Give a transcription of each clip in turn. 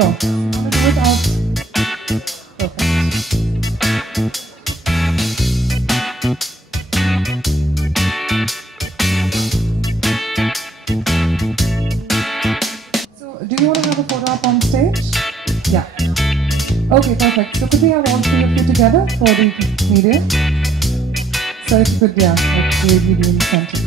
Sure. I'm gonna do it out. Perfect. So, do you want to have a photo up on stage? Yeah. Okay, perfect. So, could we have all three of you together for the media? So, if you could, yeah, like really be in the center.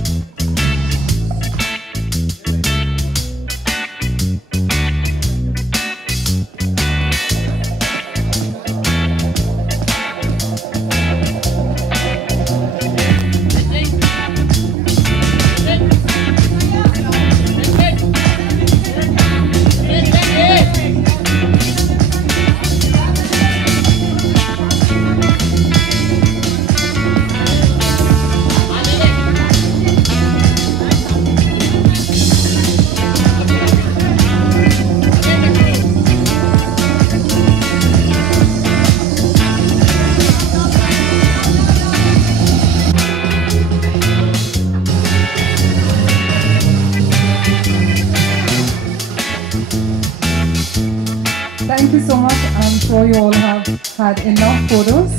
Thank you so much. I'm sure you all have had enough photos.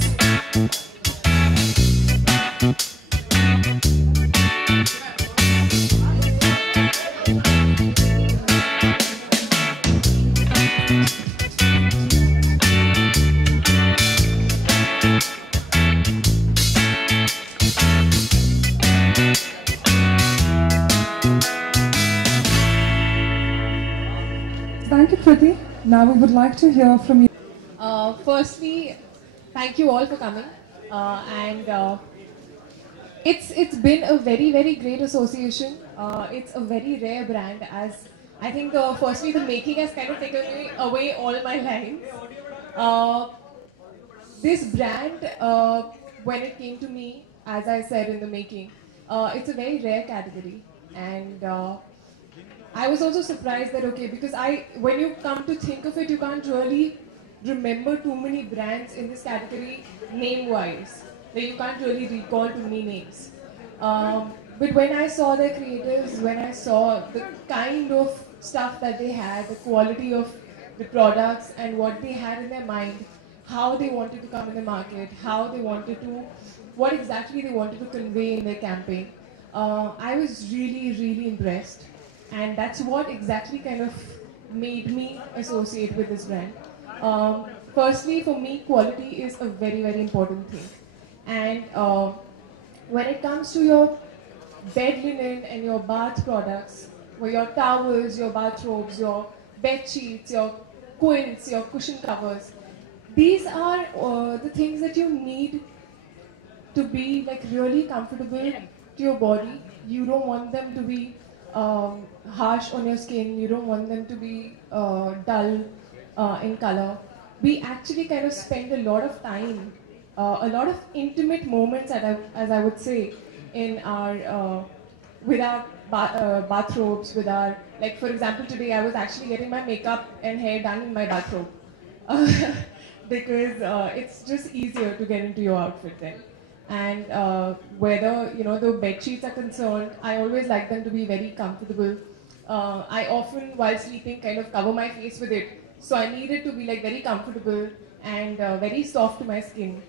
Thank you, Priti. Now we would like to hear from you. Firstly, thank you all for coming, and it's been a very great association. It's a very rare brand, as I think firstly the making has kind of taken away all my lines. Uh, this brand, when it came to me, as I said in the making, it's a very rare category, and I was also surprised that okay, because when you come to think of it, you can't really remember too many brands in this category name-wise. Like you can't really recall too many names. But when I saw their creatives, when I saw the kind of stuff that they had, the quality of the products and what they had in their mind, how they wanted to come in the market, what exactly they wanted to convey in their campaign, I was really impressed. And that's what exactly kind of made me associate with this brand. Firstly, for me, quality is a very important thing. And when it comes to your bed linen and your bath products, or your towels, your bathrobes, your bed sheets, your quilts, your cushion covers, these are the things that you need to be like really comfortable to your body. You don't want them to be harsh on your skin. You don't want them to be dull in color. We actually kind of spend a lot of time, a lot of intimate moments, as I would say, in our with our bathrobes, with our, like for example today I was actually getting my makeup and hair done in my bathrobe. Because it's just easier to get into your outfit then. And whether the bed sheets are concerned, I always like them to be very comfortable. I often, while sleeping, kind of cover my face with it, so I need it to be like very comfortable and very soft to my skin.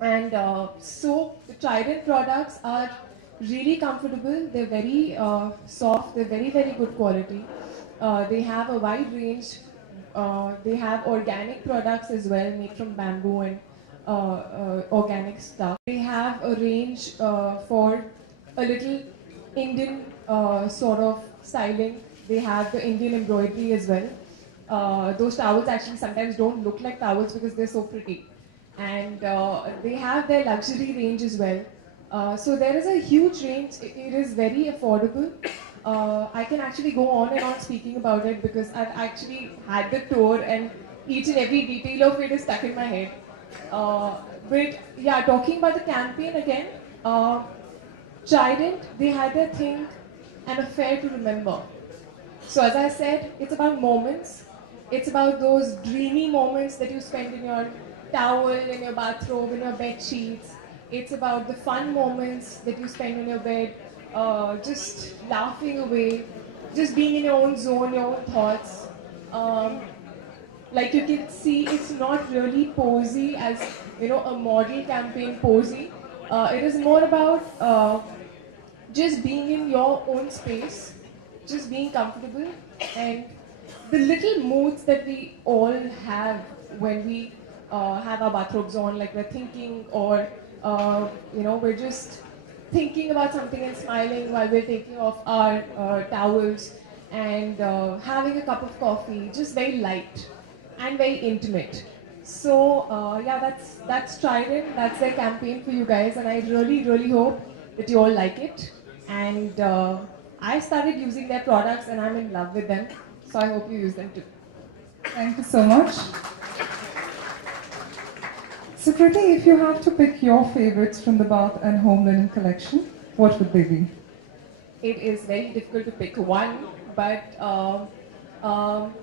And so the Trident products are really comfortable. They're very soft. They're very good quality. They have a wide range. They have organic products as well, made from bamboo and organic stuff. They have a range for a little Indian sort of styling. They have the Indian embroidery as well. Those towels actually sometimes don't look like towels because they're so pretty. And they have their luxury range as well. So there is a huge range. It is very affordable. I can actually go on and on speaking about it because I've actually had the tour and each and every detail of it is stuck in my head. But yeah, talking about the campaign again, Trident, they had their thing, an affair to remember. So as I said, it's about moments. It's about those dreamy moments that you spend in your towel, in your bathrobe, in your bed sheets. It's about the fun moments that you spend in your bed, just laughing away, just being in your own zone, your own thoughts. like you can see, it's not really posy as, you know, a model campaign posy. It is more about just being in your own space, just being comfortable, and the little moods that we all have when we have our bathrobes on, like we're thinking, or you know, we're just thinking about something and smiling while we're taking off our towels and having a cup of coffee, just very light and very intimate. So yeah, that's Trident. That's their campaign for you guys, and I really hope that you all like it. And I started using their products, and I'm in love with them. So I hope you use them too. Thank you so much. So Kriti, if you have to pick your favorites from the bath and home linen collection, what would they be? It is very difficult to pick one, but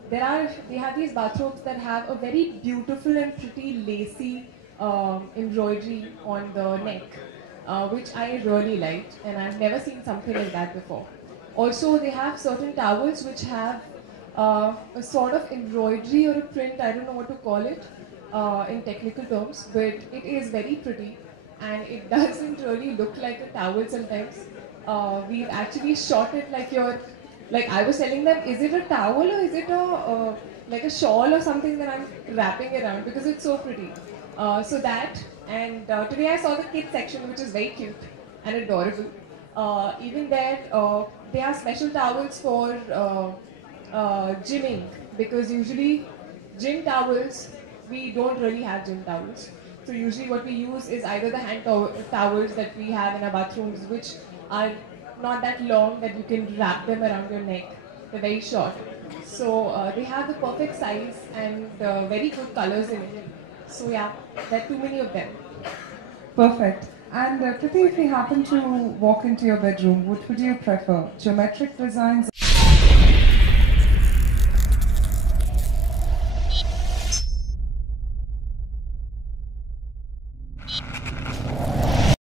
they have these bathrobes that have a very beautiful and pretty lacy embroidery on the neck, which I really liked, and I've never seen something like that before. Also, they have certain towels which have a sort of embroidery or a print, I don't know what to call it in technical terms, but it is very pretty, and it doesn't really look like a towel sometimes. We've actually shot it like I was telling them, is it a towel or is it a like a shawl or something that I'm wrapping around, because it's so pretty. So that, and today I saw the kids section, which is very cute and adorable. Even there, they have special towels for gymming, because usually gym towels, we don't really have gym towels. So usually what we use is either the hand towels that we have in our bathrooms, which are not that long that you can wrap them around your neck. They're very short. So they have the perfect size and very good colors in it. So yeah, there are too many of them. Perfect. And Kriti, if we happen to walk into your bedroom, what would you prefer? Geometric designs